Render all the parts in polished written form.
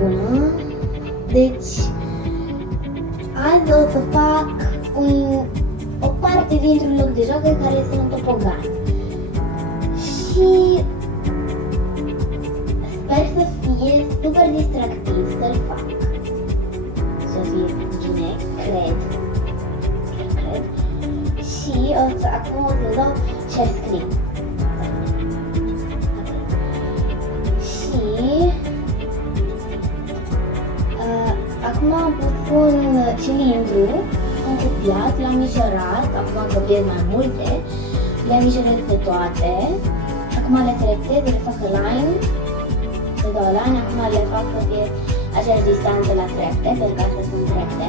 bună. Deci, azi o să fac o parte dintr-un loc de joacă care este un topogan. Și sper să fie super distractiv să-l fac. Să fie bine, cred. Și acum o să dau share screen. Și acum pun cilindru, am copiat, l-am mișorat, acum copiez mai multe, le-am mișorat pe toate, acum le selectez, le fac align, le dau align, acum le fac să fie aceeași distanță la trepte, pentru că astea sunt trepte.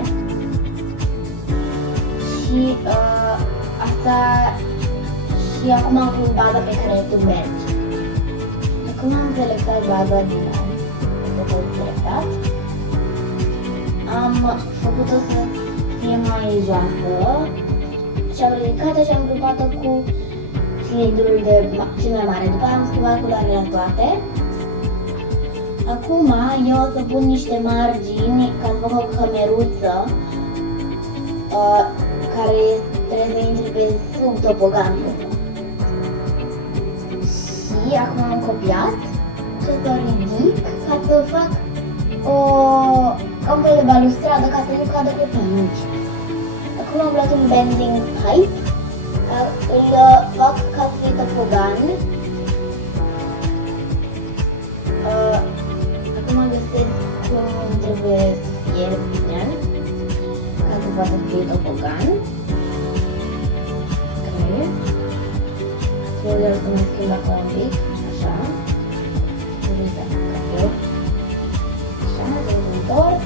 Și asta, și acum am pus baza pe care tu mergi. Acum am selectat baza din nou, pentru că am selectat. Am făcut-o să fie mai joasă și am ridicat-o și am grupat-o cu cilindrul de cel mai mare. După aia am schimbat culoarele la toate. Acum eu o să pun niște margini ca să fac o cameruță care trebuie să intre pe sub topoganul. Și acum am copiat și o să o ridic ca să fac ca un fel de balustradă ca să nu cadă copiii mici. Acum am luat un bending pipe, îl fac ca să fie topogan. Acum găsesc cum trebuie să fie bine, ca să poată să fie topogan. Trebuie să mă schimb acolo un pic, așa. Trebuie să fac eu. Așa, trebuie să întorc.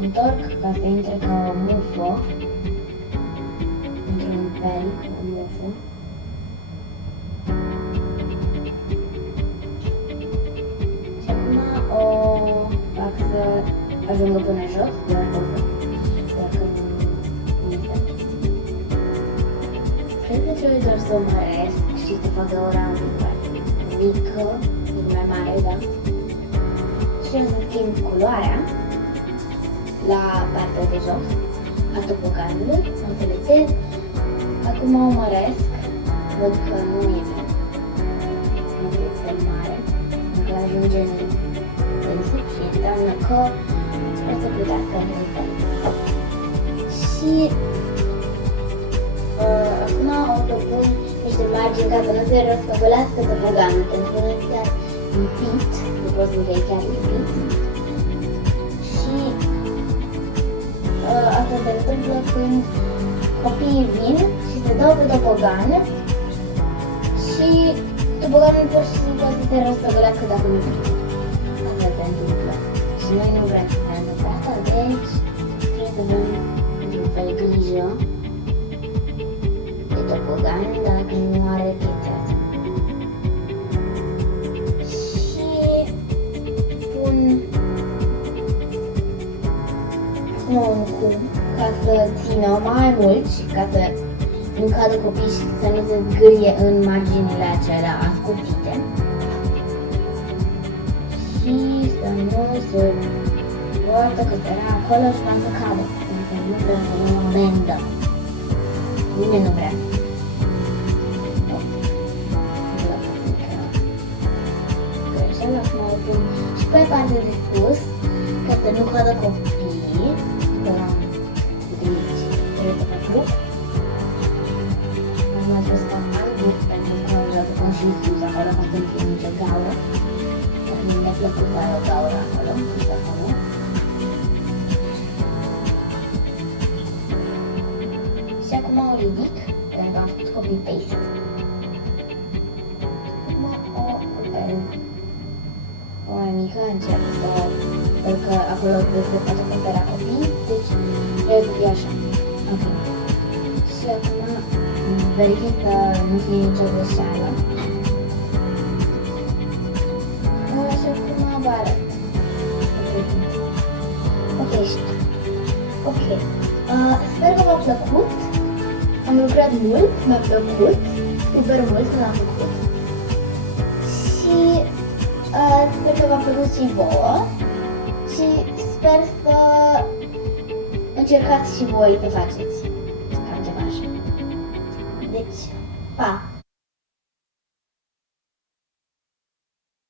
Întorc ca să intre ca o mufă, într-un fel, ca o mufă. Și acum o fac să ajungă până jos, dacă nu este. Cred că trebuie doar să o măresc și să facă o ramă mică, mai mare, da? Și o să schimb culoarea la partea de jos a topoganului, o selectez, acum o măresc, văd că nu e bine, nu este mare, dacă ajunge în sub și înseamnă că o să plutească în fel. Și acum o să pun niște margini ca să nu se răscăbălească topoganul, pentru că nu e chiar lipit, nu pot să fie chiar lipit. Și asta se întâmplă când copiii vin și se dau pe topogan și topoganul pur și simplu să se răstăgălească dacă nu vin. Asta se întâmplă. Și noi nu vrem să se întâmple asta, deci trebuie să avem într-un fel grijă de topogan dacă nu are chestia asta. Și pun un cub ca să țină mai mult și ca să nu cadă copii și să nu se zgârie în marginile acelea ascuțite. Și să nu se poată cătăra acolo și să cadă. Pentru că nu vrea să nu amendă. Nimeni nu vrea. Greșeala, acum o pun și pe partea de sus ca să nu cadă copiii. Trebuie să fac buc. Am mai fost ca alb, pentru că am luat un și sus acolo, ca să nu fie nicio gaură. Dar mi-a plăcut să ai o gaură acolo, și acolo. Și acum o ridic, pentru că am făcut copy-paste. Acum o copez o mai mică, încerc să, pentru că acolo se poate cumpăra copii, deci trebuie să fie așa. Ok. Și acum verific că nu fie nicio greșeală. Și acum vă arăt. Ok, știu. Ok. Sper că v-a plăcut. Am lucrat mult, mi-a plăcut. super mult când l-am făcut. Și sper că v-a plăcut și vouă. Și sper să încercați și voi să faceți.